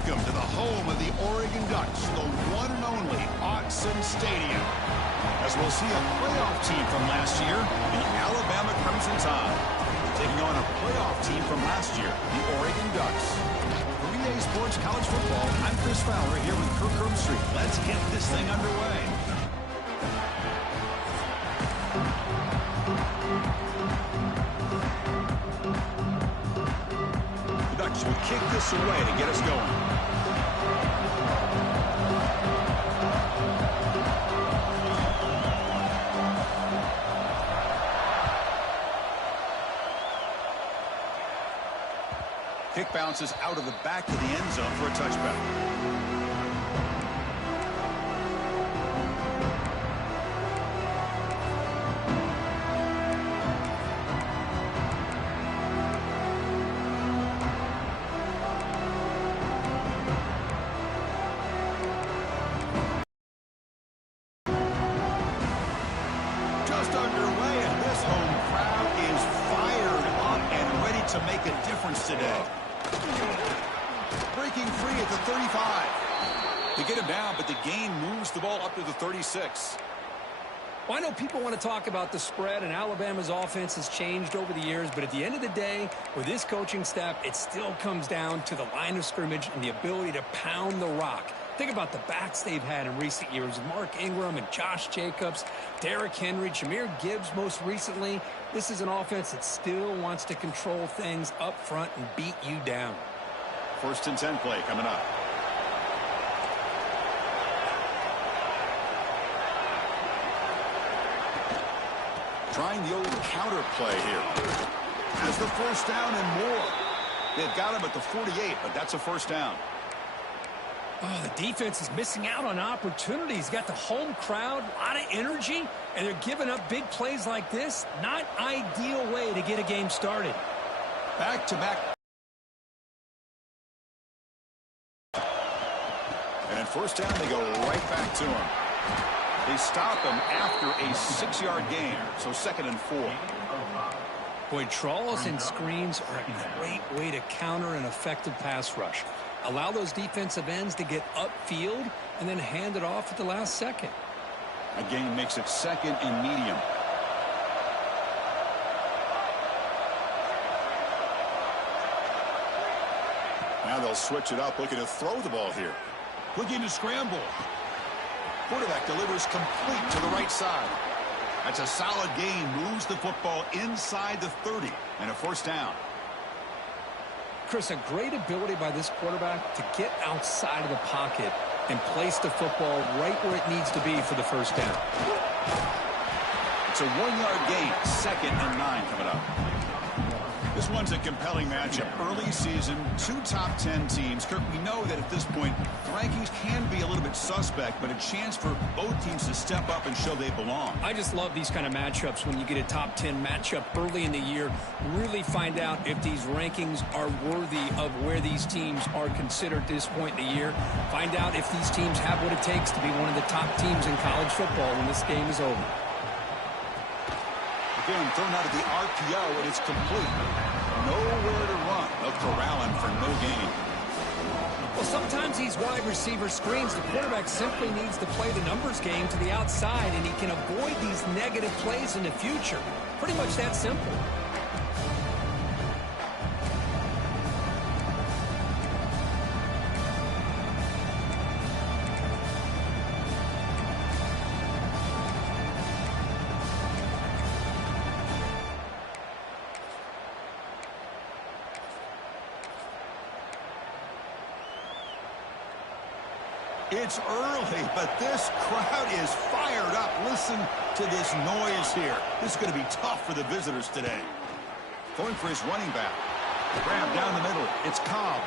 Welcome to the home of the Oregon Ducks, the one and only Autzen Stadium. As we'll see a playoff team from last year, the Alabama Crimson Tide, taking on a playoff team from last year, the Oregon Ducks. For EA Sports College Football, I'm Chris Fowler here with Kirk Herbstreit. Let's get this thing underway. The Ducks will kick this away to get us going. Kick bounces out of the back of the end zone for a touchback. Just underway, and this home crowd is fired up and ready to make a difference today. Breaking free at the 35. They get him down, but the gain moves the ball up to the 36. Well, I know people want to talk about the spread, and Alabama's offense has changed over the years, but at the end of the day, with this coaching staff, it still comes down to the line of scrimmage and the ability to pound the rock. Think about the backs they've had in recent years. Mark Ingram and Josh Jacobs, Derrick Henry, Jahmyr Gibbs most recently. This is an offense that still wants to control things up front and beat you down. 1st and 10 play coming up. Trying the old counter play here. Has the 1st down and more. They've got him at the 48, but that's a 1st down. Oh, the defense is missing out on opportunities. Got the home crowd, a lot of energy, and they're giving up big plays like this. Not ideal way to get a game started. Back-to-back. And at 1st down, they go right back to him. They stop him after a 6-yard gain, so 2nd and 4. Boy, draws and screens are a great way to counter an effective pass rush. Allow those defensive ends to get upfield and then hand it off at the last second. A gain makes it 2nd and medium. Now they'll switch it up, looking to throw the ball here. Looking to scramble. Quarterback delivers complete to the right side. That's a solid gain. Moves the football inside the 30 and a 1st down. Chris, a great ability by this quarterback to get outside of the pocket and place the football right where it needs to be for the 1st down. It's a 1-yard gain. 2nd and 9 coming up. This one's a compelling matchup. Early season, 2 top 10 teams. Kirk, we know that at this point, the rankings can be a little bit suspect, but a chance for both teams to step up and show they belong. I just love these kind of matchups when you get a top 10 matchup early in the year. Really find out if these rankings are worthy of where these teams are considered at this point in the year. Find out if these teams have what it takes to be one of the top teams in college football when this game is over. Again, thrown out of the RPO, and it's complete. Nowhere to run. They'll corral him for no gain. Well, sometimes these wide receiver screens, the quarterback simply needs to play the numbers game to the outside, and he can avoid these negative plays in the future. Pretty much that simple. It's early, but this crowd is fired up. Listen to this noise here. This is going to be tough for the visitors today. Going for his running back. Grab down the middle. It's Cobb.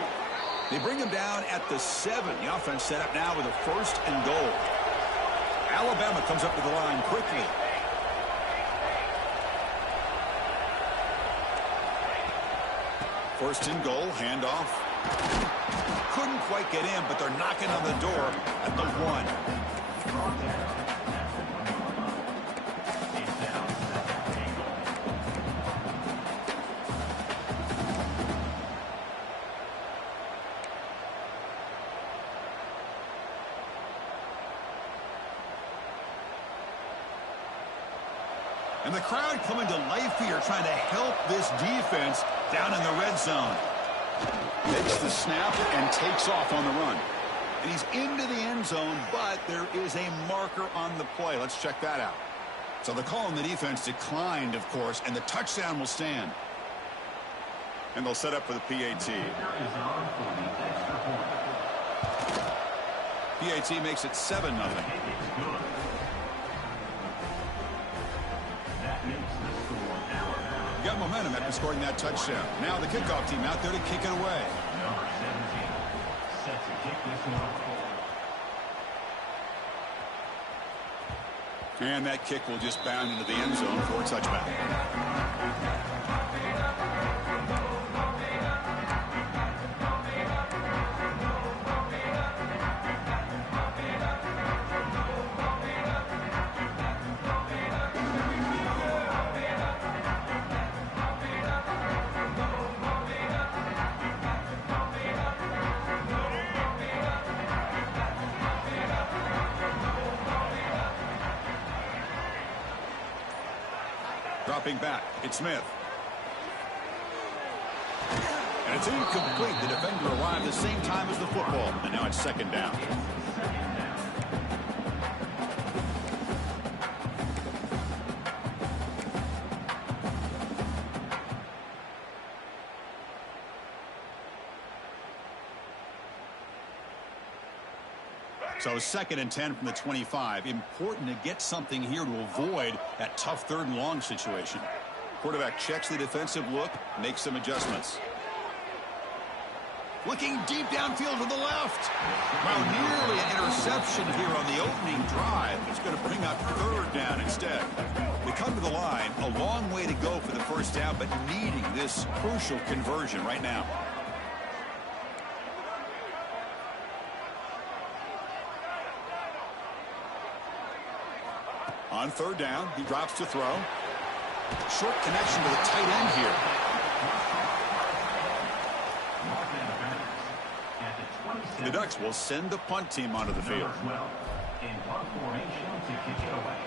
They bring him down at the 7. The offense set up now with a 1st and goal. Alabama comes up to the line quickly. First and goal, handoff. Couldn't quite get in, but they're knocking on the door at the 1. And the crowd coming to life here, trying to help this defense down in the red zone. Takes the snap and takes off on the run. And he's into the end zone, but there is a marker on the play. Let's check that out. So the call on the defense declined, of course, and the touchdown will stand. And they'll set up for the PAT. PAT makes it 7-0. Got momentum after scoring that touchdown. Now the kickoff team out there to kick it away. Number 17 set to kick this one off. And that kick will just bound into the end zone for a touchback. Dropping back, it's Smith. And it's incomplete. The defender arrived the same time as the football. And now it's second down. So 2nd and 10 from the 25. Important to get something here to avoid that tough 3rd and long situation. Quarterback checks the defensive look, makes some adjustments. Looking deep downfield to the left. Well, nearly an interception here on the opening drive. It's going to bring up 3rd down instead. We come to the line, a long way to go for the first down, but needing this crucial conversion right now. On 3rd down, he drops to throw. Short connection to the tight end here. The Ducks will send the punt team onto the field. In punt formation to kick it away.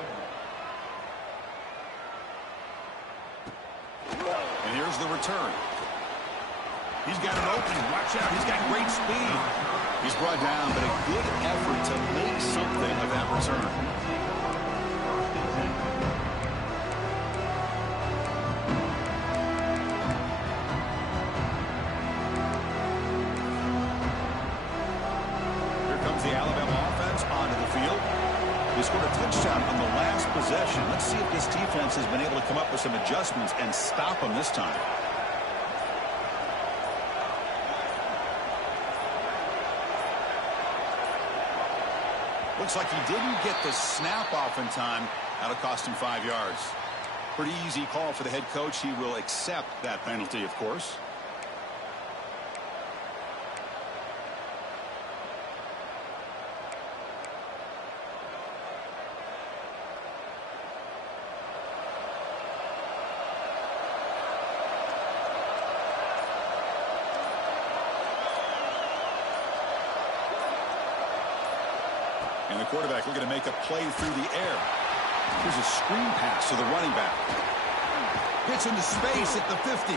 And here's the return. He's got an opening. Watch out. He's got great speed. He's brought down, but a good effort to make something of that return. He scored a touchdown on the last possession. Let's see if this defense has been able to come up with some adjustments and stop him this time. Looks like he didn't get the snap off in time. That'll cost him 5 yards. Pretty easy call for the head coach. He will accept that penalty, of course. And the quarterback looking to make a play through the air. Here's a screen pass to the running back. Gets into space at the 50.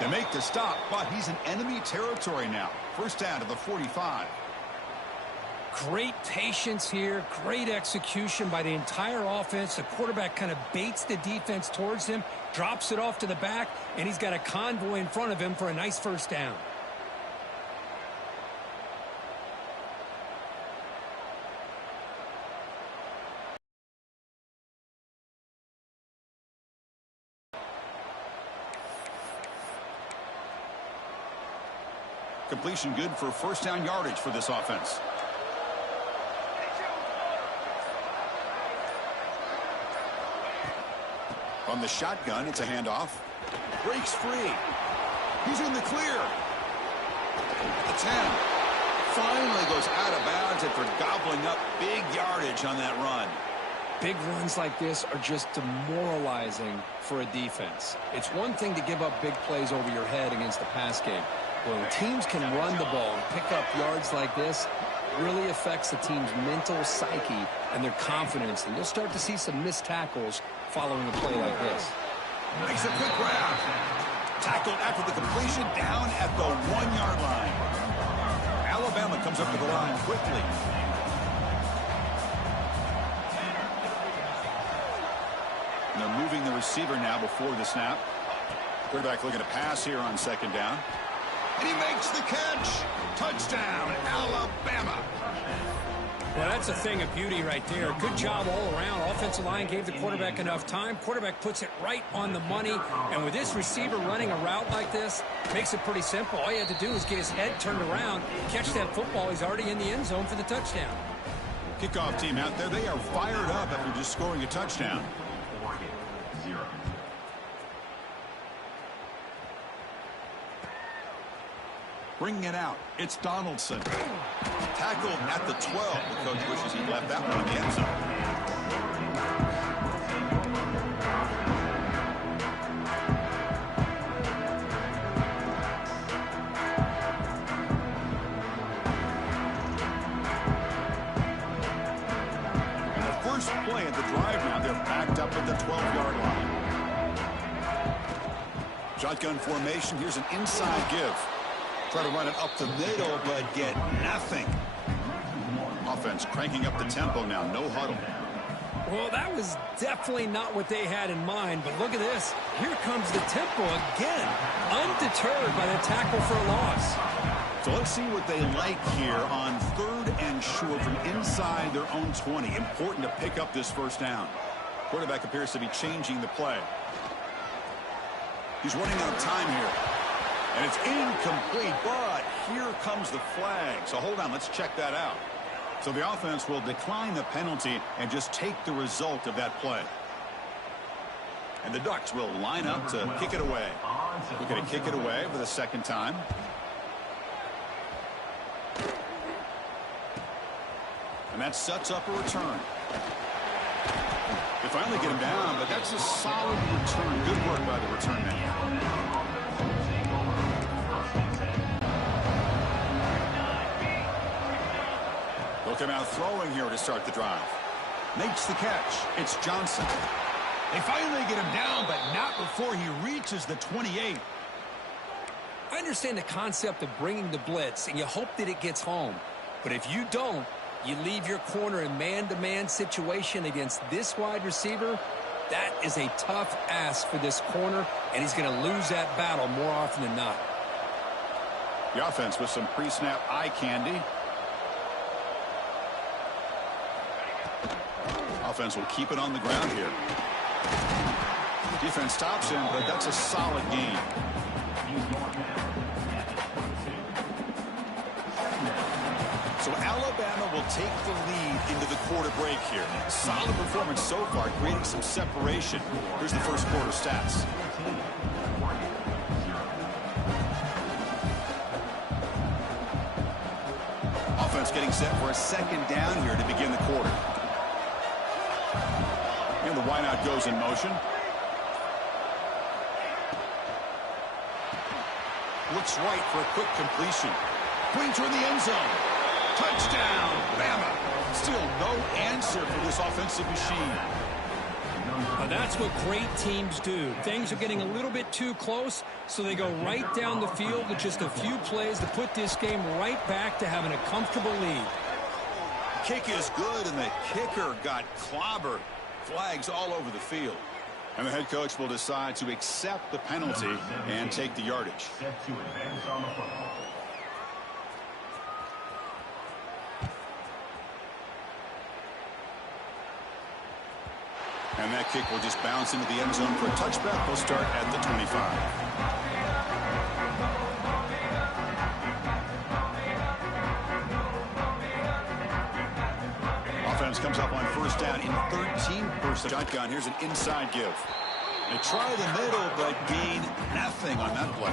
They make the stop, but he's in enemy territory now. First down to the 45. Great patience here. Great execution by the entire offense. The quarterback kind of baits the defense towards him, drops it off to the back, and he's got a convoy in front of him for a nice first down. Completion good for first down yardage for this offense. From the shotgun, it's a handoff. Breaks free. He's in the clear. The 10. Finally goes out of bounds after gobbling up big yardage on that run. Big runs like this are just demoralizing for a defense. It's one thing to give up big plays over your head against the pass game. When teams can run the ball and pick up yards like this, really affects the team's mental psyche and their confidence, and you'll start to see some missed tackles following a play like this. Makes a quick grab. Tackled after the completion, down at the 1-yard line. Alabama comes up to the line quickly. And they're moving the receiver now before the snap. Quarterback looking to pass here on second down. And he makes the catch. Touchdown, Alabama. Well, that's a thing of beauty right there. Good job all around. Offensive line gave the quarterback enough time. Quarterback puts it right on the money. And with this receiver running a route like this, makes it pretty simple. All you have to do is get his head turned around, catch that football. He's already in the end zone for the touchdown. Kickoff team out there. They are fired up after just scoring a touchdown. Bringing it out, it's Donaldson. Tackled at the 12. The coach wishes he left that one in the end zone. And the first play at the drive now, they're backed up at the 12-yard line. Shotgun formation, here's an inside give. Try to run it up the middle, but get nothing. Offense cranking up the tempo now. No huddle. Well, that was definitely not what they had in mind, but look at this. Here comes the tempo again, undeterred by the tackle for a loss. So let's see what they like here on 3rd and short from inside their own 20. Important to pick up this first down. Quarterback appears to be changing the play. He's running out of time here. And it's incomplete, but here comes the flag. So hold on, let's check that out. So the offense will decline the penalty and just take the result of that play. And the Ducks will line up to kick it away. We're going to kick it away for the second time. And that sets up a return. They finally get him down, but that's a solid return. Good work by the return man. They'll come out throwing here to start the drive. Makes the catch. It's Johnson. They finally get him down, but not before he reaches the 28. I understand the concept of bringing the blitz, and you hope that it gets home. But if you don't, you leave your corner in man-to-man situation against this wide receiver. That is a tough ask for this corner, and he's going to lose that battle more often than not. The offense with some pre-snap eye candy. Offense will keep it on the ground here. Defense stops him, but that's a solid gain. So Alabama will take the lead into the quarter break here. Solid performance so far, creating some separation. Here's the first quarter stats. Offense getting set for a second down here to begin the quarter. And the wideout goes in motion. Looks right for a quick completion. Putting toward the end zone. Touchdown, Bama. Still no answer for this offensive machine. That's what great teams do. Things are getting a little bit too close, so they go right down the field with just a few plays to put this game right back to having a comfortable lead. Kick is good, and the kicker got clobbered. Flags all over the field. And the head coach will decide to accept the penalty and take the yardage. And that kick will just bounce into the end zone for a touchback. They'll start at the 25. Offense comes up on first down in 13 personnel. Shotgun, here's an inside give. They try the middle, but gain nothing on that play.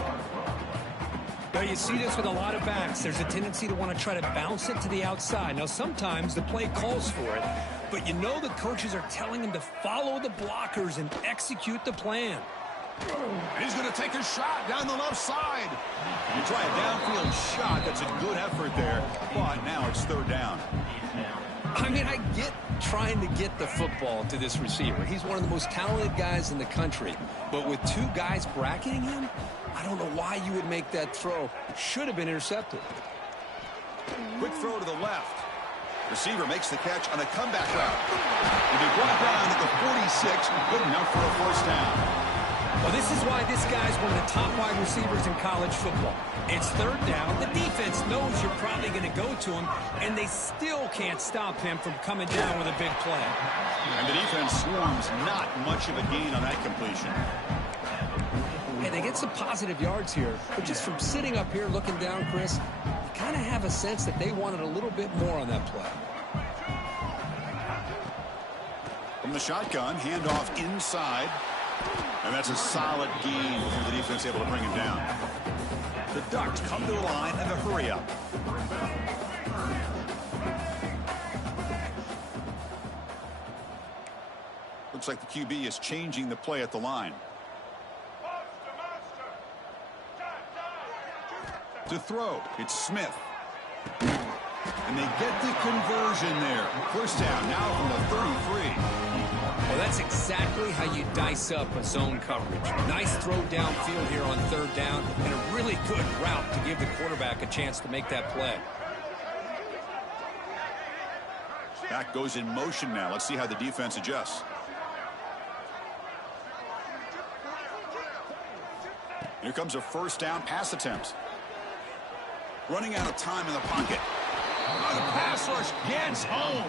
Now, you see this with a lot of backs. There's a tendency to want to try to bounce it to the outside. Now, sometimes the play calls for it, but you know the coaches are telling him to follow the blockers and execute the plan. And he's going to take a shot down the left side. You try a downfield shot. That's a good effort there. spot. Now it's third down. I mean, I get trying to get the football to this receiver. He's one of the most talented guys in the country. But with two guys bracketing him, I don't know why you would make that throw. Should have been intercepted. Quick throw to the left. Receiver makes the catch on a comeback route. He'll be brought down at the 46. Good enough for a first down. Well, this is why this guy's one of the top wide receivers in college football. It's third down. The defense knows you're probably going to go to him, and they still can't stop him from coming down with a big play. And the defense swarms. Not much of a gain on that completion. Hey, they get some positive yards here, but just from sitting up here looking down, Chris, you kind of have a sense that they wanted a little bit more on that play. From the shotgun, handoff inside. And that's a solid gain for the defense able to bring him down. The Ducks come to the line and a hurry up. Looks like the QB is changing the play at the line. To throw, it's Smith. And they get the conversion there. First down now from the 33. Well, that's exactly how you dice up a zone coverage. Nice throw downfield here on third down, and a really good route to give the quarterback a chance to make that play. Back goes in motion now. Let's see how the defense adjusts. Here comes a first down pass attempt. Running out of time in the pocket. The pass rush gets home.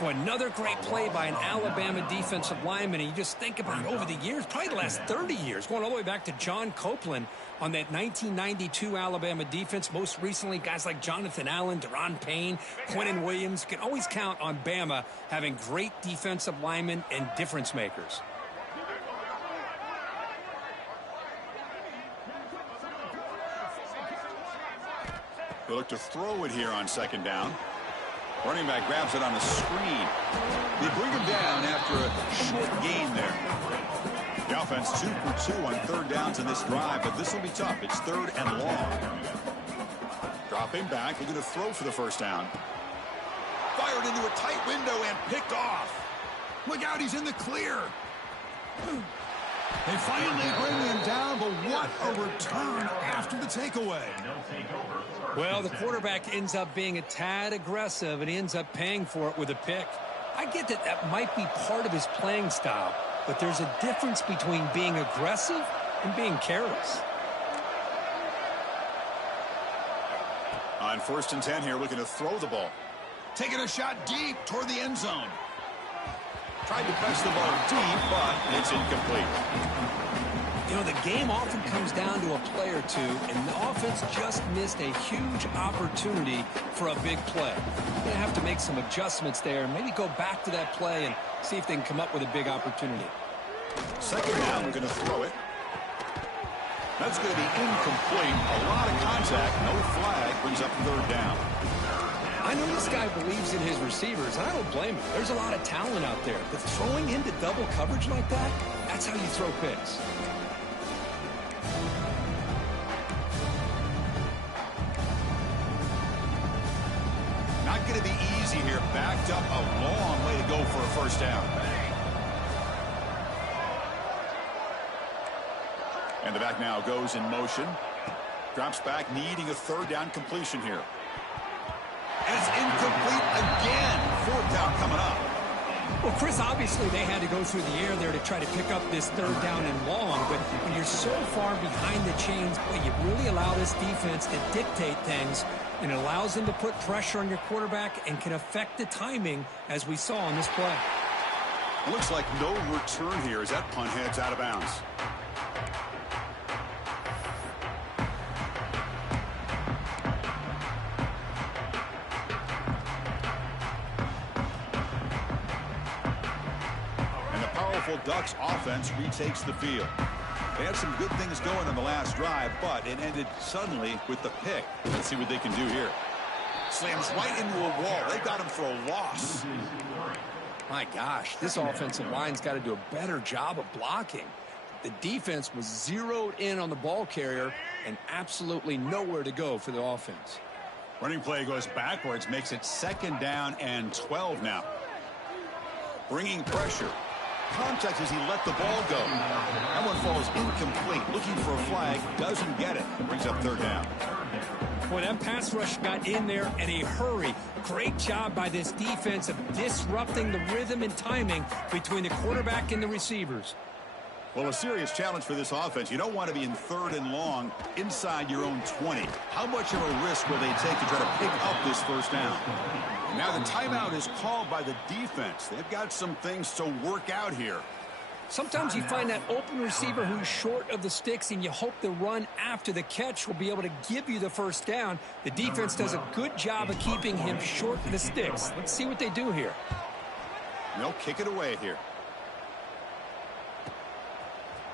Boy, another great play by an Alabama defensive lineman. And you just think about it over the years, probably the last 30 years, going all the way back to John Copeland on that 1992 Alabama defense. Most recently, guys like Jonathan Allen, Deron Payne, Quentin Williams. You can always count on Bama having great defensive linemen and difference makers. They look to throw it here on second down. Running back grabs it on the screen. They bring him down after a short gain there. The offense 2 for 2 on third downs in this drive, but this will be tough. It's third and long. Dropping back, looking to throw for the first down. Fired into a tight window and picked off. Look out, he's in the clear. They finally bring him down, but what a return after the takeaway. Well, the quarterback ends up being a tad aggressive, and he ends up paying for it with a pick. I get that that might be part of his playing style, but there's a difference between being aggressive and being careless. On 1st and 10 here, looking to throw the ball. Taking a shot deep toward the end zone. Tried to press the ball deep, but it's incomplete. You know, the game often comes down to a play or two, and the offense just missed a huge opportunity for a big play. They're going to have to make some adjustments there, maybe go back to that play and see if they can come up with a big opportunity. Second down, we're going to throw it. That's going to be incomplete. A lot of contact, no flag, brings up third down. I know this guy believes in his receivers, and I don't blame him. There's a lot of talent out there, but throwing into double coverage like that, that's how you throw picks. Not going to be easy here. Backed up a long way to go for a first down. And the back now goes in motion. Drops back, needing a third down completion here. And it's incomplete again. Fourth down coming up. Well, Chris, obviously they had to go through the air there to try to pick up this third down and long, but when you're so far behind the chains, boy, you really allow this defense to dictate things, and it allows them to put pressure on your quarterback and can affect the timing, as we saw on this play. It looks like no return here as that punt heads out of bounds. Ducks offense retakes the field. They had some good things going on the last drive, but it ended suddenly with the pick. Let's see what they can do here. Slams right into a wall. They got him for a loss. My gosh, this offensive line's got to do a better job of blocking. The defense was zeroed in on the ball carrier and absolutely nowhere to go for the offense. Running play goes backwards, makes it 2nd down and 12 now. Bringing pressure. Contact as he let the ball go. That one falls incomplete. Looking for a flag, doesn't get it. Brings up 3rd down. Boy, that pass rush got in there in a hurry. Great job by this defense of disrupting the rhythm and timing between the quarterback and the receivers. Well, a serious challenge for this offense. You don't want to be in 3rd and long inside your own 20. How much of a risk will they take to try to pick up this 1st down? Now the timeout is called by the defense. They've got some things to work out here. Sometimes you find that open receiver who's short of the sticks, and you hope the run after the catch will be able to give you the 1st down. The defense does a good job of keeping him short of the sticks. Let's see what they do here. They'll kick it away here.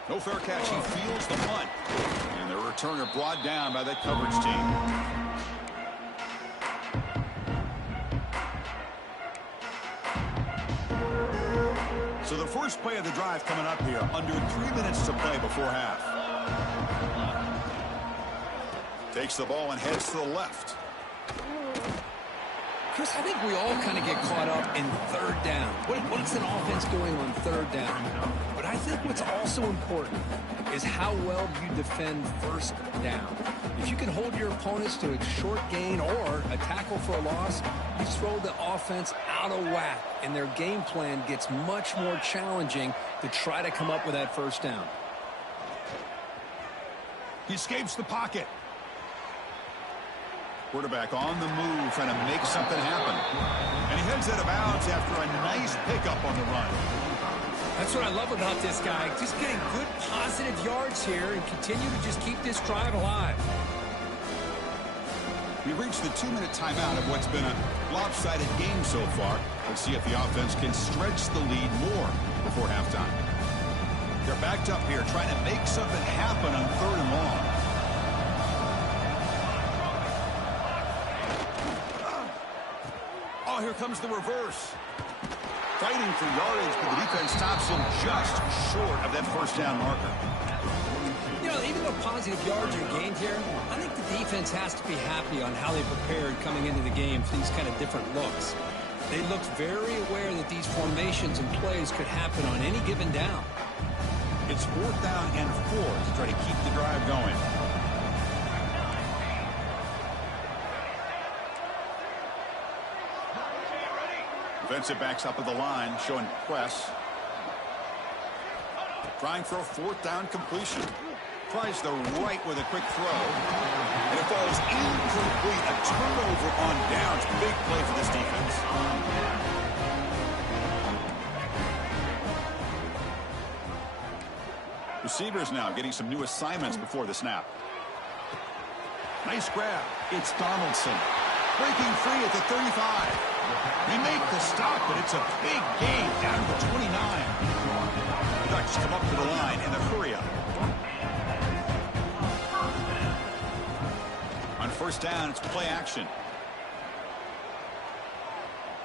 No fair catch. He fields the punt. And the returner brought down by that coverage team. So the first play of the drive coming up here. Under 3 minutes to play before half. Takes the ball and heads to the left. Chris, I think we all kind of get caught up in 3rd down. What's an offense doing on 3rd down? But I think what's also important is how well you defend 1st down. If you can hold your opponents to a short gain or a tackle for a loss, you throw the offense out of whack, and their game plan gets much more challenging to try to come up with that 1st down. He escapes the pocket. Quarterback on the move, trying to make something happen. And he heads out of bounds after a nice pickup on the run. That's what I love about this guy. Just getting good positive yards here and continue to just keep this drive alive. We reached the 2-minute timeout of what's been a lopsided game so far. Let's see if the offense can stretch the lead more before halftime. They're backed up here, trying to make something happen on 3rd and long. Oh, here comes the reverse. Fighting for yardage, but the defense stops him just short of that 1st down marker. You know, even though positive yards are gained here, I think the defense has to be happy on how they prepared coming into the game for these kind of different looks. They looked very aware that these formations and plays could happen on any given down. It's 4th down and 4 to try to keep the drive going. Defensive backs up at the line, showing press. Trying for a 4th down completion. Tries the right with a quick throw. And it falls incomplete. A turnover on downs. Big play for this defense. Receivers now getting some new assignments before the snap. Nice grab. It's Donaldson. Breaking free at the 35. They make the stop, but it's a big gain down to the 29. The Ducks come up to the line in the hurry up. On 1st down, it's play action.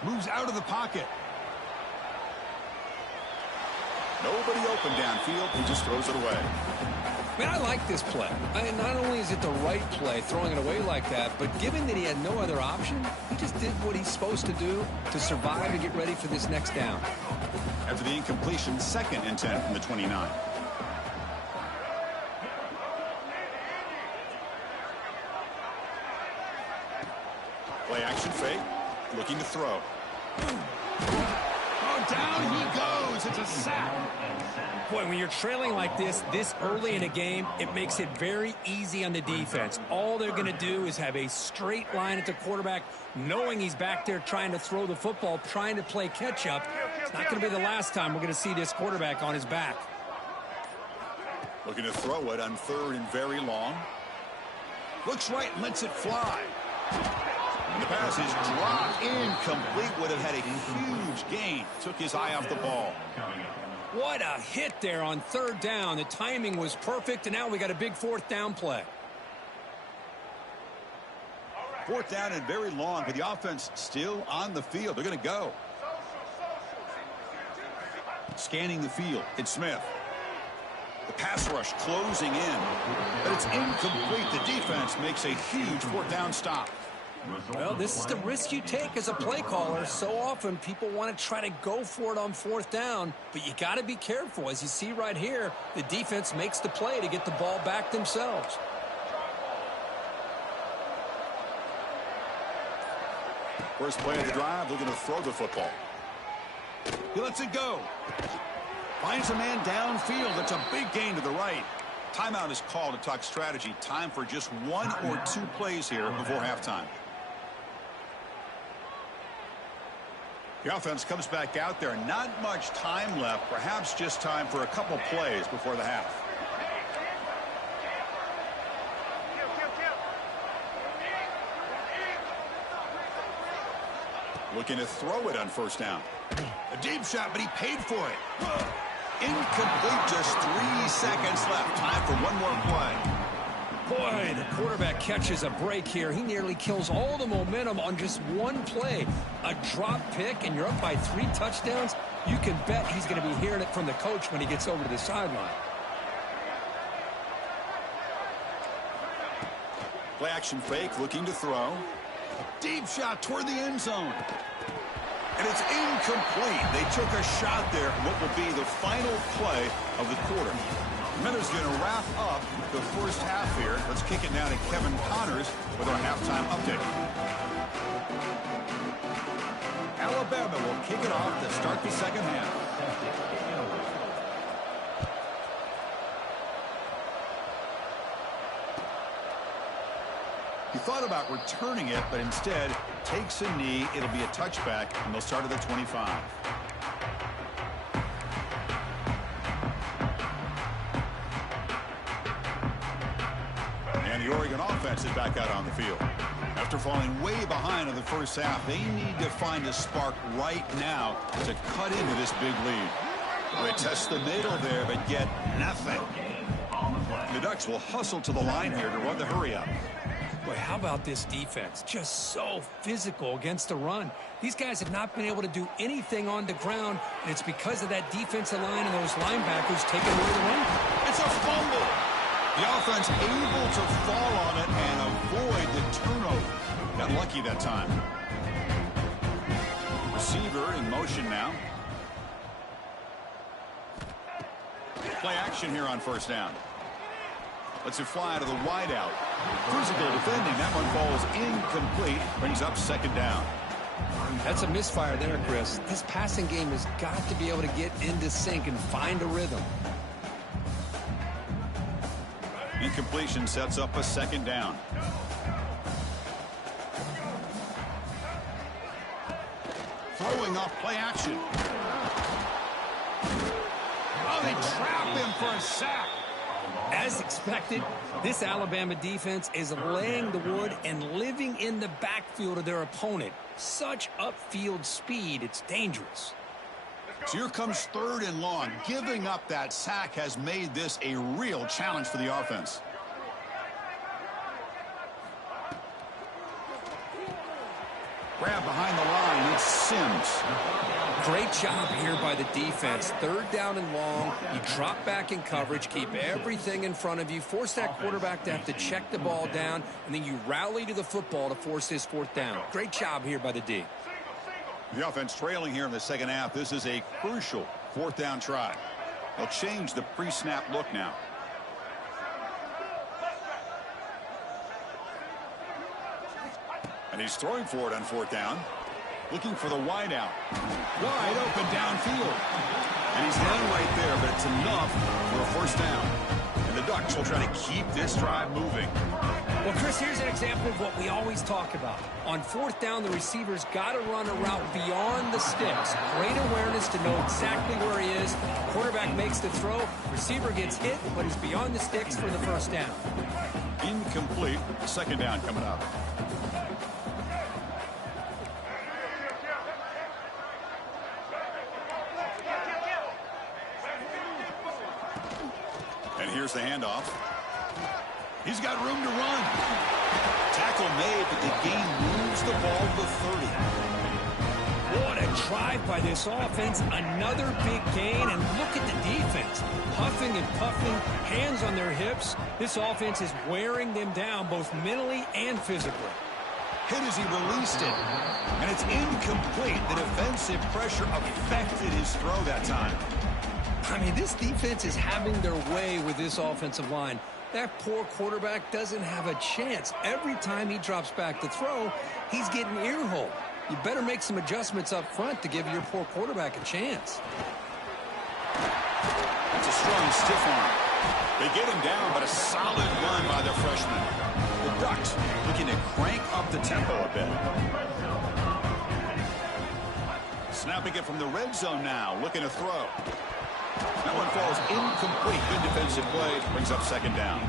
Moves out of the pocket. Nobody open downfield. He just throws it away. Man, I like this play. Not only is it the right play, throwing it away like that, but given that he had no other option, he just did what he's supposed to do to survive and get ready for this next down. After the incompletion, 2nd and 10 from the 29. Play action fake. Looking to throw. Oh, down he goes. It's a sack. Boy, when you're trailing like this early in a game, it makes it very easy on the defense. All they're going to do is have a straight line at the quarterback, knowing he's back there trying to throw the football, trying to play catch-up. It's not going to be the last time we're going to see this quarterback on his back. Looking to throw it on 3rd and very long. Looks right and lets it fly. And the pass is dropped incomplete. Would have had a huge gain. Took his eye off the ball. What a hit there on 3rd down. The timing was perfect, and now we got a big 4th down play. 4th down and very long, but the offense still on the field. They're going to go. Scanning the field. It's Smith. The pass rush closing in. But it's incomplete. The defense makes a huge 4th down stop. Well, this is the risk you take as a play caller. So often people want to try to go for it on fourth down, but you got to be careful. As you see right here, the defense makes the play to get the ball back themselves. First play of the drive, looking to throw the football. He lets it go. Finds a man downfield. It's a big gain to the right. Timeout is called to talk strategy. Time for just 1 or 2 plays here before halftime. The offense comes back out there. Not much time left. Perhaps just time for a couple plays before the half. Looking to throw it on first down. A deep shot, but he paid for it. Incomplete, just 3 seconds left. Time for one more play. Boy, the quarterback catches a break here. He nearly kills all the momentum on just one play. A drop pick, and you're up by 3 touchdowns. You can bet he's going to be hearing it from the coach when he gets over to the sideline. Play action fake, looking to throw. Deep shot toward the end zone. And it's incomplete. They took a shot there. What will be the final play of the quarter. Miller's going to wrap up the first half here. Let's kick it now to Kevin Connors with our halftime update. Alabama will kick it off to start the second half. He thought about returning it, but instead takes a knee. It'll be a touchback, and they'll start at the 25. And the Oregon offense is back out on the field. After falling way behind in the first half, they need to find a spark right now to cut into this big lead. They test the middle there, but get nothing. The Ducks will hustle to the line here to run the hurry up. Boy, how about this defense? Just so physical against the run. These guys have not been able to do anything on the ground, and it's because of that defensive line and those linebackers taking away the run. It's a fumble. The offense able to fall on it and avoid the turnover. Got lucky that time. Receiver in motion now. Play action here on first down. Lets it fly to the wideout. Physical defending. That one falls incomplete. Brings up second down. That's a misfire there, Chris. This passing game has got to be able to get into sync and find a rhythm. Incompletion sets up a second down. Throwing off play action. Oh, they trap him for a sack. As expected, this Alabama defense is laying the wood and living in the backfield of their opponent. Such upfield speed, it's dangerous. So here comes 3rd and long. Giving up that sack has made this a real challenge for the offense. Grab behind the line. It's Sims. Great job here by the defense. 3rd down and long. You drop back in coverage, keep everything in front of you, force that quarterback to have to check the ball down, and then you rally to the football to force this 4th down. Great job here by the D. The offense trailing here in the second half. This is a crucial 4th down try. They'll change the pre-snap look now. And he's throwing for it on 4th down. Looking for the wideout. Wide open downfield. And he's down right there, but it's enough for a 1st down. And the Ducks will try to keep this drive moving. Well, Chris, here's an example of what we always talk about. On 4th down, the receiver's got to run a route beyond the sticks. Great awareness to know exactly where he is. Quarterback makes the throw. Receiver gets hit, but he's beyond the sticks for the 1st down. Incomplete. 2nd down coming up. And here's the handoff. He's got room to run. Tackle made, but the game moves the ball to the 30. What a drive by this offense. Another big gain, and look at the defense. Huffing and puffing, hands on their hips. This offense is wearing them down both mentally and physically. hit as he released it. And it's incomplete. The defensive pressure affected his throw that time. I mean, this defense is having their way with this offensive line. That poor quarterback doesn't have a chance. Every time he drops back to throw, he's getting ear-holed. You better make some adjustments up front to give your poor quarterback a chance. That's a strong stiff arm. They get him down, but a solid run by the freshman. The Ducks looking to crank up the tempo a bit. Snapping it from the red zone now, looking to throw. That one falls incomplete. Good defensive play. Brings up second down.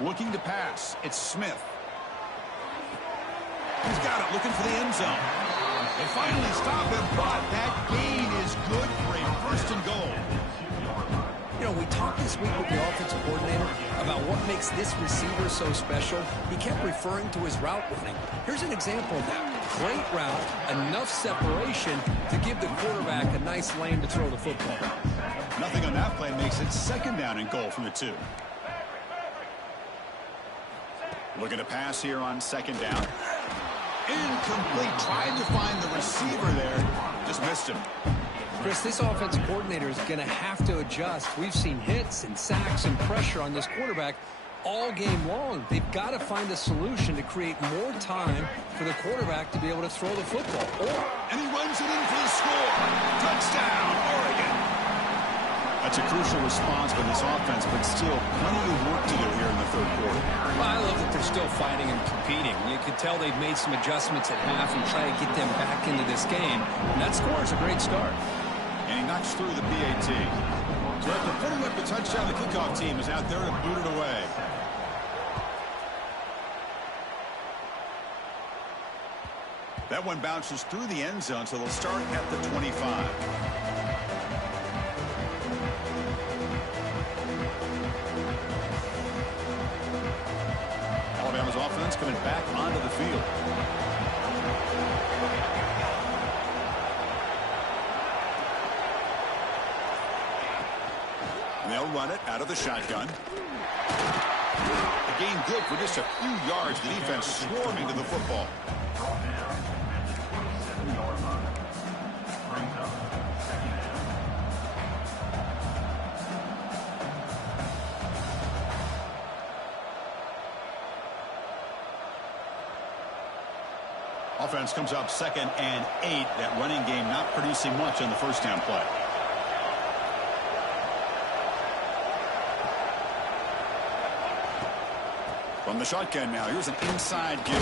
Looking to pass. It's Smith. He's got it. Looking for the end zone. They finally stop him, but that gain is good for a first and goal. You know, we talked this week with the offensive coordinator about what makes this receiver so special. He kept referring to his route running. Here's an example of that. Great route, enough separation to give the quarterback a nice lane to throw the football. Nothing on that play makes it second down and goal from the 2. Looking to pass here on second down. Incomplete. Tried to find the receiver there. Just missed him. Chris, this offensive coordinator is going to have to adjust. We've seen hits and sacks and pressure on this quarterback all game long. They've got to find a solution to create more time for the quarterback to be able to throw the football. And he runs it in for the score. Touchdown, Oregon. That's a crucial response by this offense, but still plenty of work to do here in the third quarter. Well, I love that they're still fighting and competing. You can tell they've made some adjustments at half and try to get them back into this game. And that score is a great start. And he knocks through the PAT. So after putting up the touchdown, the kickoff team is out there to boot it away. That one bounces through the end zone, so they'll start at the 25. Alabama's offense coming back onto the field. And they'll run it out of the shotgun. The gain good for just a few yards. The defense swarming to the football. Offense comes up 2nd and 8. That running game not producing much on the first down play. From the shotgun now, here's an inside give.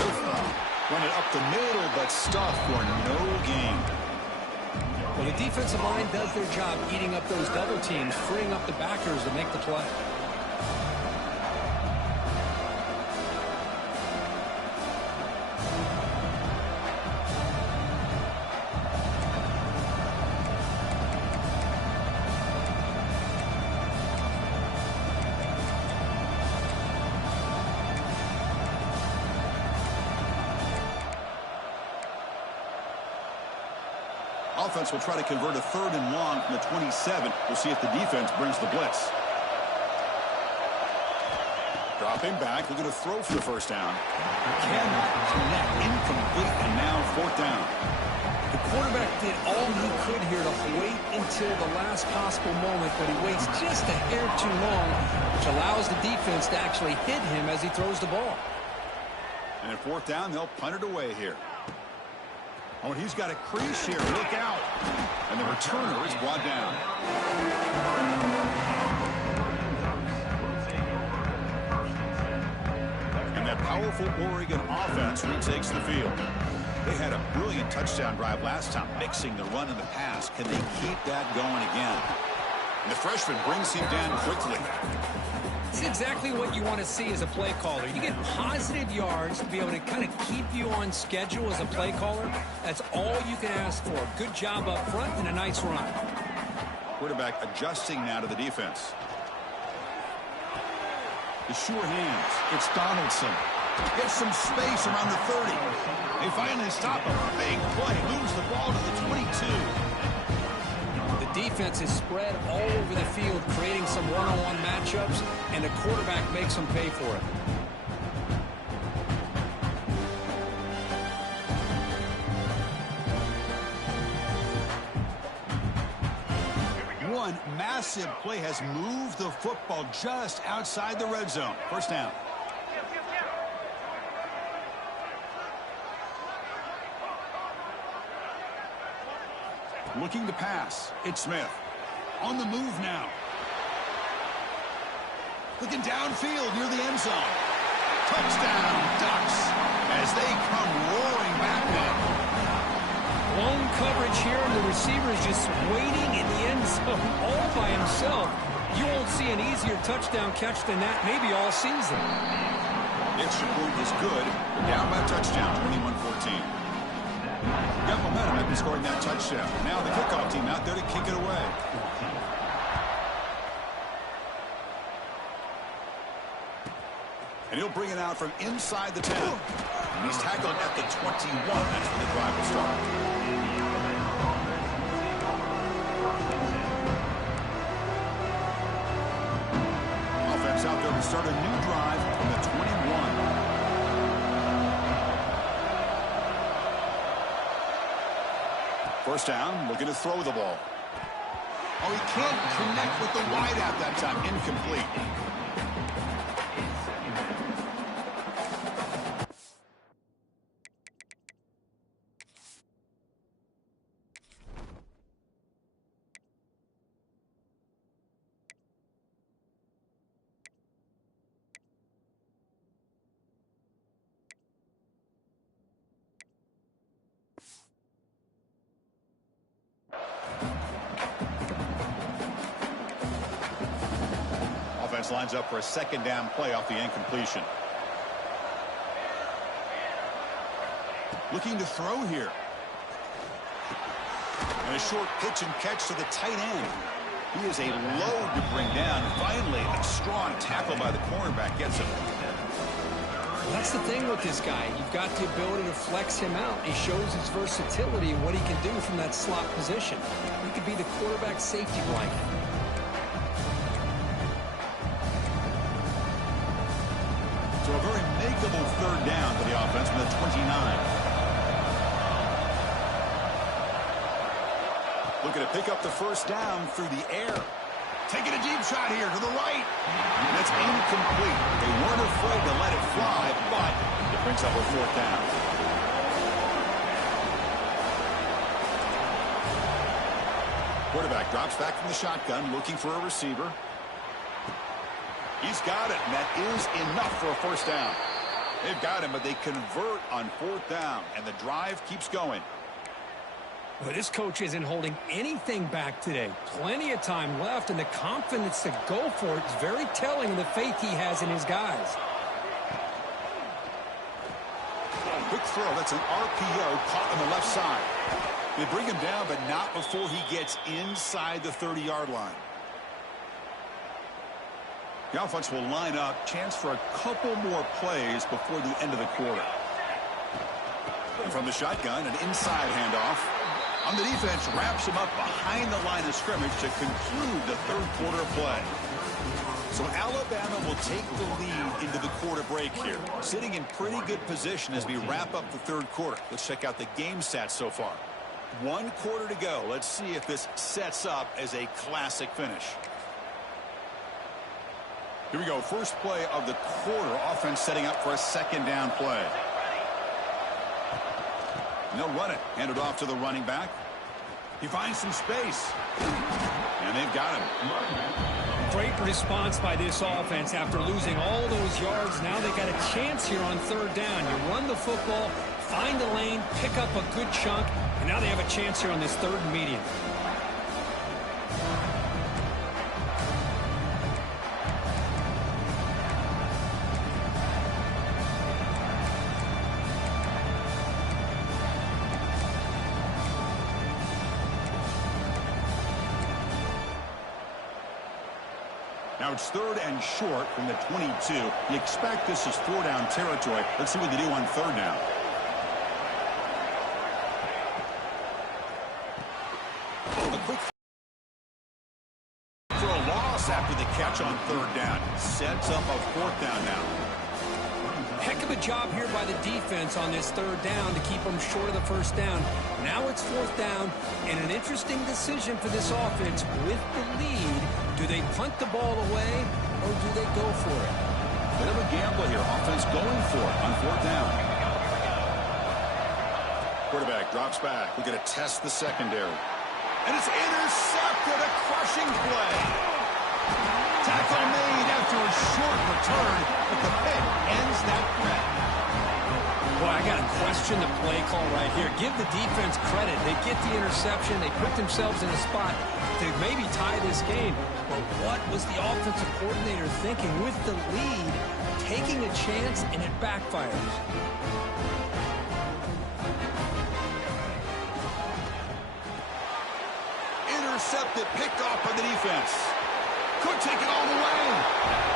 Run it up the middle, but stuff for no gain. Well, the defensive line does their job eating up those double teams, freeing up the backers to make the play. Offense will try to convert a 3rd and long from the 27. We'll see if the defense brings the blitz. Dropping back, looking to throw for the first down. Cannot connect, incomplete, and now 4th down. The quarterback did all he could here to wait until the last possible moment, but he waits just a hair too long, which allows the defense to actually hit him as he throws the ball. And at 4th down, they'll punt it away here. Oh, and he's got a crease here. Look out. And the returner is brought down. And that powerful Oregon offense retakes the field. They had a brilliant touchdown drive last time, mixing the run and the pass. Can they keep that going again? And the freshman brings him down quickly. It's exactly what you want to see as a play caller. You get positive yards to be able to kind of keep you on schedule as a play caller. That's all you can ask for. Good job up front and a nice run. Quarterback adjusting now to the defense. The sure hands. It's Donaldson. Gets some space around the 30. They finally stop him. Big play. Moves the ball to the 22. defense is spread all over the field, creating some one-on-one matchups, and the quarterback makes them pay for it. One massive play has moved the football just outside the red zone. First down. Looking to pass. It's Smith. On the move now. Looking downfield near the end zone. Touchdown, Ducks, as they come roaring back now. Lone coverage here, and the receiver is just waiting in the end zone all by himself. You won't see an easier touchdown catch than that maybe all season. Extra point is good. They're down by a touchdown, 21-14. Got momentum after scoring that touchdown. Now the kickoff team out there to kick it away. And he'll bring it out from inside the 10. And he's tackled at the 21. That's where the drive will start. Offense out there to start a new drive from the 21. First down, looking to throw the ball. Oh, he can't connect with the wideout that time. Incomplete. Offense lines up for a second down play off the incompletion. Looking to throw here. And a short pitch and catch to the tight end. He is a load to bring down. Finally, a strong tackle by the cornerback gets him. That's the thing with this guy. You've got the ability to flex him out. He shows his versatility and what he can do from that slot position. He could be the quarterback safety blanket. So a very makeable third down for the offense from the 29. Looking to pick up the first down through the air. Taking a deep shot here to the right. That's incomplete. They weren't afraid to let it fly, but it brings up a fourth down. Quarterback drops back from the shotgun, looking for a receiver. He's got it, and that is enough for a first down. They've got him, but they convert on fourth down, and the drive keeps going. Well, this coach isn't holding anything back today. Plenty of time left, and the confidence to go for it is very telling of the faith he has in his guys. Quick throw. That's an RPO caught on the left side. They bring him down, but not before he gets inside the 30-yard line. The offense will line up. Chance for a couple more plays before the end of the quarter. And from the shotgun, an inside handoff. On the defense, wraps him up behind the line of scrimmage to conclude the third quarter play. So Alabama will take the lead into the quarter break here. Sitting in pretty good position as we wrap up the third quarter. Let's check out the game stats so far. 1 quarter to go. Let's see if this sets up as a classic finish. Here we go. First play of the quarter. Offense setting up for a second down play. And they'll run it. Hand it off to the running back. He finds some space. And they've got him. Great response by this offense after losing all those yards. Now they got a chance here on third down. You run the football, find a lane, pick up a good chunk, and now they have a chance here on this third and medium. Now it's third and short from the 22. You expect this is 4-down territory. Let's see what they do on third down. A quick third down. Sets up a fourth down now. Heck of a job here by the defense on this third down to keep them short of the first down. Now it's fourth down, and an interesting decision for this offense with the lead. Do they punt the ball away, or do they go for it? Bit of a gamble here. Offense going for it on fourth down. Quarterback drops back. We're going to test the secondary. And it's intercepted. A crushing play. Tackle made after a short return, but the pick ends that threat. Boy, I got to question the play call right here. Give the defense credit. They get the interception. They put themselves in a spot to maybe tie this game. But what was the offensive coordinator thinking with the lead, taking a chance, and it backfires? Intercepted, picked off by the defense. Could take it all the way.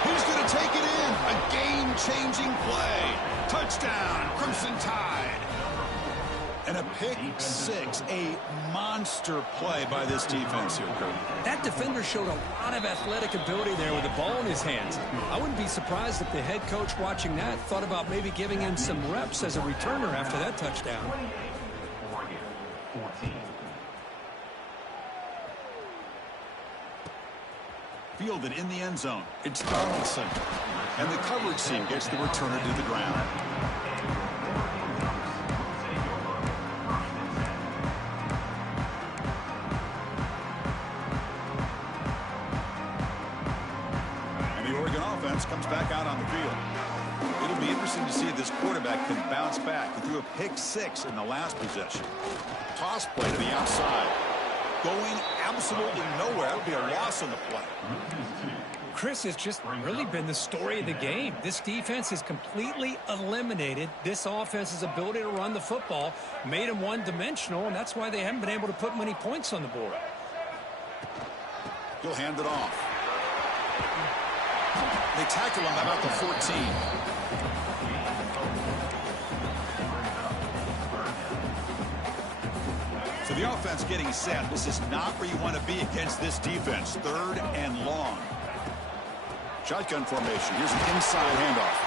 Who's going to take it in? A game-changing play. Touchdown, Crimson Tide. And a pick six, a monster play by this defense here, Kurt. That defender showed a lot of athletic ability there with the ball in his hands. I wouldn't be surprised if the head coach watching that thought about maybe giving him some reps as a returner after that touchdown. Fielded in the end zone. It's Donaldson. And the coverage team gets the returner to the ground. And the Oregon offense comes back out on the field. It'll be interesting to see if this quarterback can bounce back. He threw a pick six in the last possession. Toss play to the outside. Going absolutely nowhere. That'll be a loss on the play. Chris, has just really been the story of the game. This defense has completely eliminated this offense's ability to run the football, made them one-dimensional, and that's why they haven't been able to put many points on the board. He'll hand it off. They tackle him about the 14. So the offense getting set. This is not where you want to be against this defense. Third and long. Shotgun formation. Here's an inside handoff.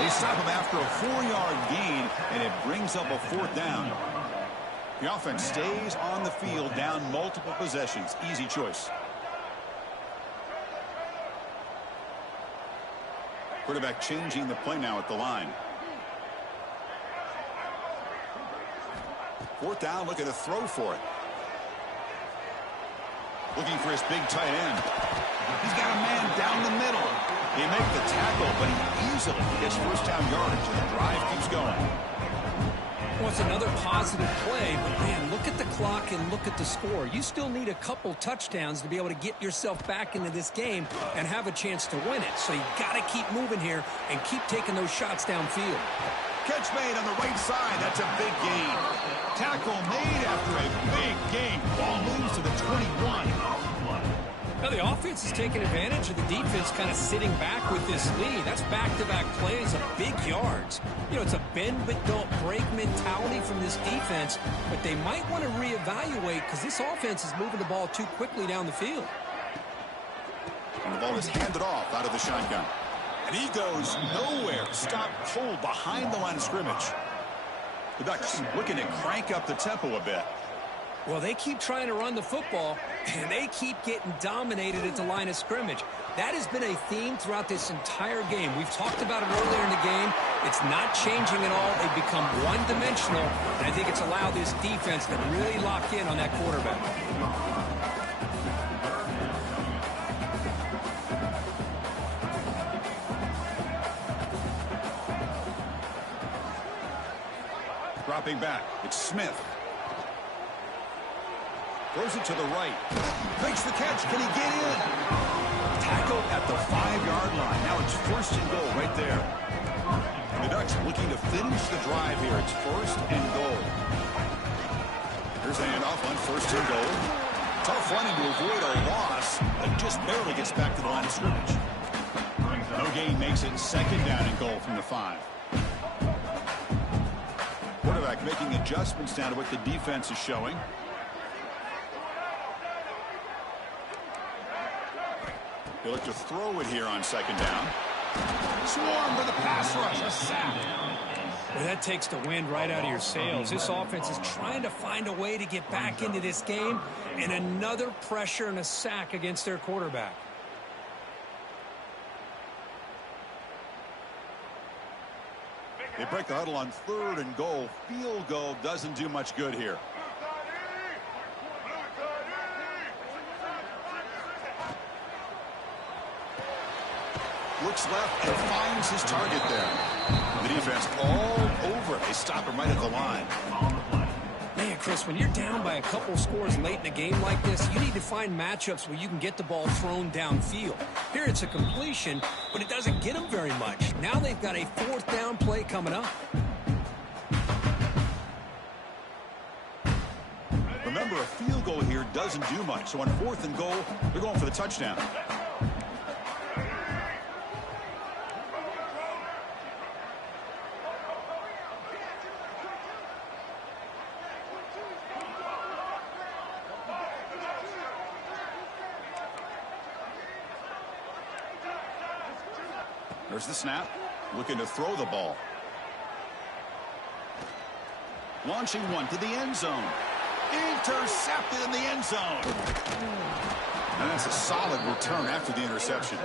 They stop him after a 4-yard gain, and it brings up a fourth down. The offense stays on the field, down multiple possessions. Easy choice. Quarterback changing the play now at the line. Fourth down, looking to throw for it. Looking for his big tight end. He's got a man down the middle. He makes the tackle, but he easily gets first down yardage, and the drive keeps going. Well, it's another positive play, but man, look at the clock and look at the score. You still need a couple touchdowns to be able to get yourself back into this game and have a chance to win it. So you got to keep moving here and keep taking those shots downfield. Catch made on the right side. That's a big gain. Tackle made after a big gain. Ball moves to the 21. Now the offense is taking advantage of the defense kind of sitting back with this lead. That's back-to-back plays of big yards. You know, it's a bend but don't break mentality from this defense, but they might want to reevaluate because this offense is moving the ball too quickly down the field. And the ball is handed off out of the shotgun. And he goes nowhere. Stopped cold behind the line of scrimmage. The Ducks looking to crank up the tempo a bit. Well, they keep trying to run the football, and they keep getting dominated at the line of scrimmage. That has been a theme throughout this entire game. We've talked about it earlier in the game. It's not changing at all. They've become one-dimensional, and I think it's allowed this defense to really lock in on that quarterback. Dropping back, it's Smith. Throws it to the right. Makes the catch. Can he get in? Tackle at the 5-yard line. Now it's first and goal right there. And the Ducks looking to finish the drive here. It's first and goal. Here's the handoff on first and goal. Tough running to avoid a loss, but just barely gets back to the line of scrimmage. No gain makes it second down and goal from the 5. Quarterback making adjustments down to what the defense is showing. They look to throw it here on second down. Swarm for the pass rush. A sack. Well, that takes the wind right out of your sails. This offense is trying to find a way to get back into this game, and another pressure and a sack against their quarterback. They break the huddle on 3rd and goal. Field goal doesn't do much good here. Looks left and finds his target there. The defense all over it. They stop him right at the line. Man, Chris, when you're down by a couple scores late in a game like this, you need to find matchups where you can get the ball thrown downfield. Here it's a completion, but it doesn't get them very much. Now they've got a 4th down play coming up. Remember, a field goal here doesn't do much. So on 4th and goal, they're going for the touchdown. There's the snap. Looking to throw the ball. Launching one to the end zone. Intercepted in the end zone. And that's a solid return after the interception.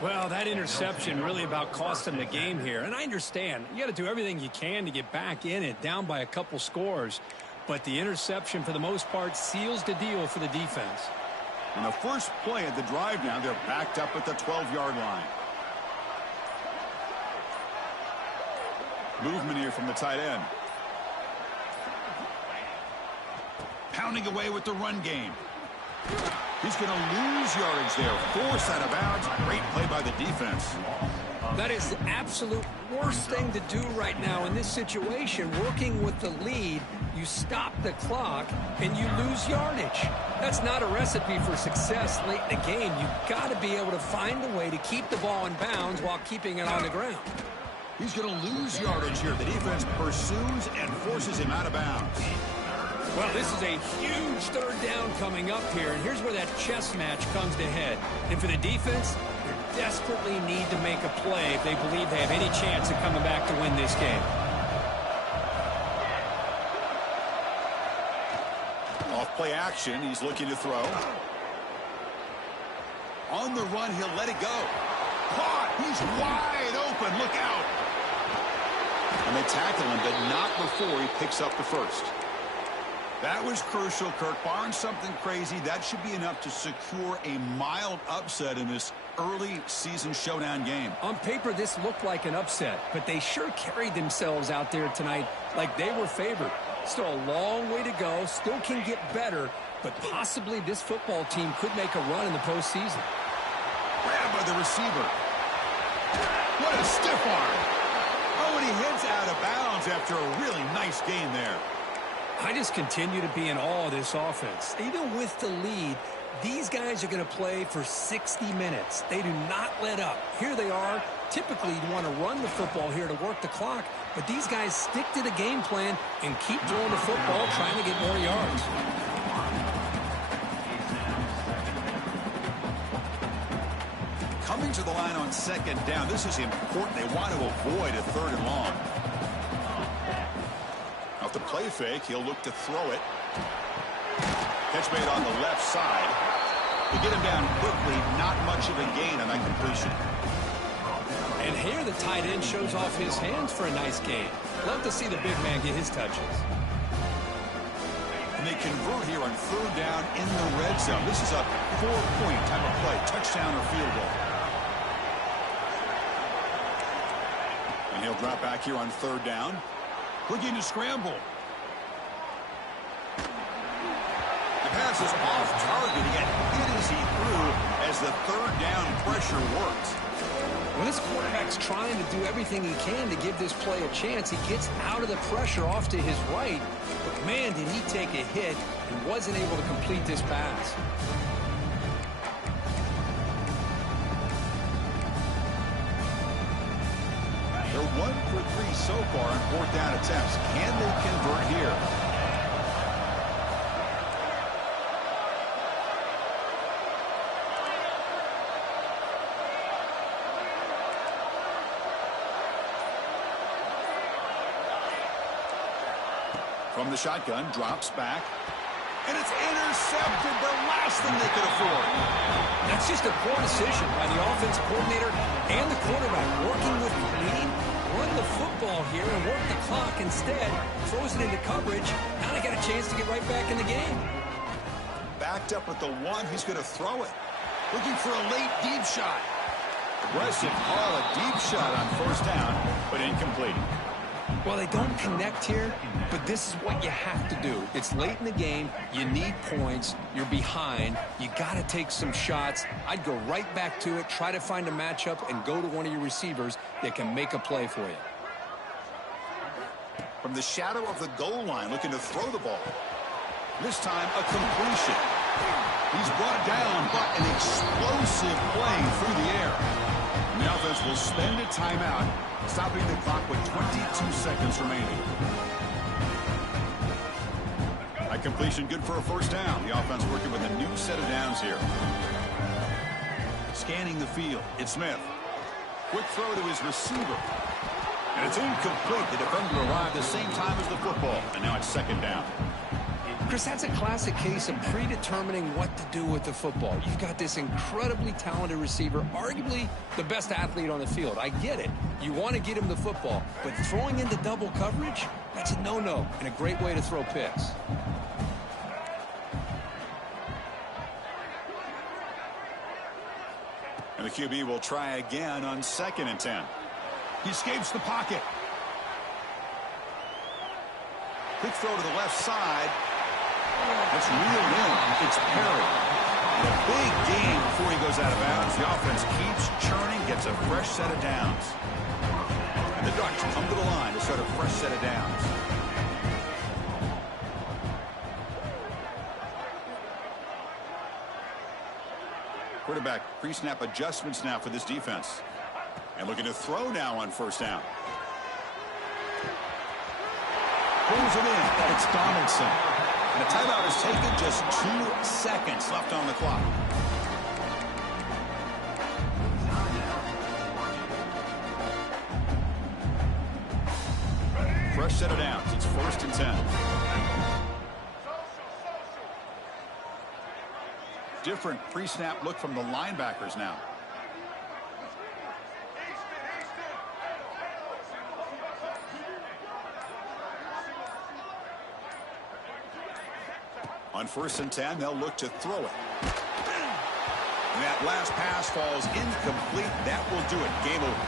Well, that interception really about cost them the game here. And I understand. You got to do everything you can to get back in it, down by a couple scores. But the interception, for the most part, seals the deal for the defense. In the first play of the drive now, they're backed up at the 12-yard line. Movement here from the tight end. Pounding away with the run game. He's going to lose yardage there. Forced out of bounds. Great play by the defense. That is the absolute worst thing to do right now in this situation. Working with the lead, you stop the clock and you lose yardage. That's not a recipe for success late in the game. You've got to be able to find a way to keep the ball in bounds while keeping it on the ground. He's going to lose yardage here. The defense pursues and forces him out of bounds. Well, this is a huge 3rd down coming up here, and here's where that chess match comes to head. And for the defense, they desperately need to make a play if they believe they have any chance of coming back to win this game. Off play action, he's looking to throw. On the run, he'll let it go. Caught! He's wide open. Look out! And they tackle him, but not before he picks up the first. That was crucial, Kirk. Barring something crazy, that should be enough to secure a mild upset in this early season showdown game. On paper, this looked like an upset, but they sure carried themselves out there tonight like they were favored. Still a long way to go, still can get better, but possibly this football team could make a run in the postseason. Grabbed by the receiver. What a stiff arm. Oh, and he heads out of bounds after a really nice gain there. I just continue to be in awe of this offense. Even with the lead, these guys are going to play for 60 minutes. They do not let up. Here they are. Typically, you want to run the football here to work the clock, but these guys stick to the game plan and keep throwing the football, trying to get more yards. Coming to the line on 2nd down. This is important. They want to avoid a 3rd and long. Off the play fake, he'll look to throw it. Catch made on the left side. To get him down quickly, not much of a gain on that completion. And here the tight end shows off his hands for a nice gain. Love to see the big man get his touches. And they convert here on 3rd down in the red zone. This is a 4-point type of play, touchdown or field goal. And he'll drop back here on 3rd down. Looking to scramble. The pass is off target. He got hit as he threw as the 3rd down pressure works. When this quarterback's trying to do everything he can to give this play a chance, he gets out of the pressure off to his right. But, man, did he take a hit and wasn't able to complete this pass. They're 1 for 3 so far on 4th down attempts. Can they convert here? From the shotgun, drops back. And it's intercepted, the last thing they could afford. That's just a poor decision by the offensive coordinator and the quarterback. Working with the lead, run the football here and work the clock instead. Throws it into coverage. Now they got a chance to get right back in the game. Backed up with the one, he's going to throw it. Looking for a late deep shot. Aggressive call, a deep shot on first down, but incomplete. Well, they don't connect here, but this is what you have to do. It's late in the game. You need points. You're behind. You got to take some shots. I'd go right back to it, try to find a matchup, and go to one of your receivers that can make a play for you. From the shadow of the goal line, looking to throw the ball. This time, a completion. He's brought down, but an explosive play through the air. And the offense will spend a timeout, stopping the clock with 22 seconds remaining. A completion good for a first down. The offense working with a new set of downs here. Scanning the field, it's Smith. Quick throw to his receiver. And it's incomplete. The defender arrived the same time as the football. And now it's second down. Chris, that's a classic case of predetermining what to do with the football. You've got this incredibly talented receiver, arguably the best athlete on the field. I get it. You want to get him the football, but throwing into double coverage, that's a no-no and a great way to throw picks. And the QB will try again on 2nd and 10. He escapes the pocket. Quick throw to the left side. That's reeled in. It's Perry. And a big gain before he goes out of bounds. The offense keeps churning, gets a fresh set of downs. And the Ducks come to the line to start a fresh set of downs. Quarterback pre-snap adjustments now for this defense. And looking to throw now on first down. Pulls it in. It's Donaldson. And the timeout is taken, just 2 seconds left on the clock. Fresh set of downs. It's 1st and 10. Different pre-snap look from the linebackers now. On 1st and 10, they'll look to throw it. And that last pass falls incomplete. That will do it. Game over.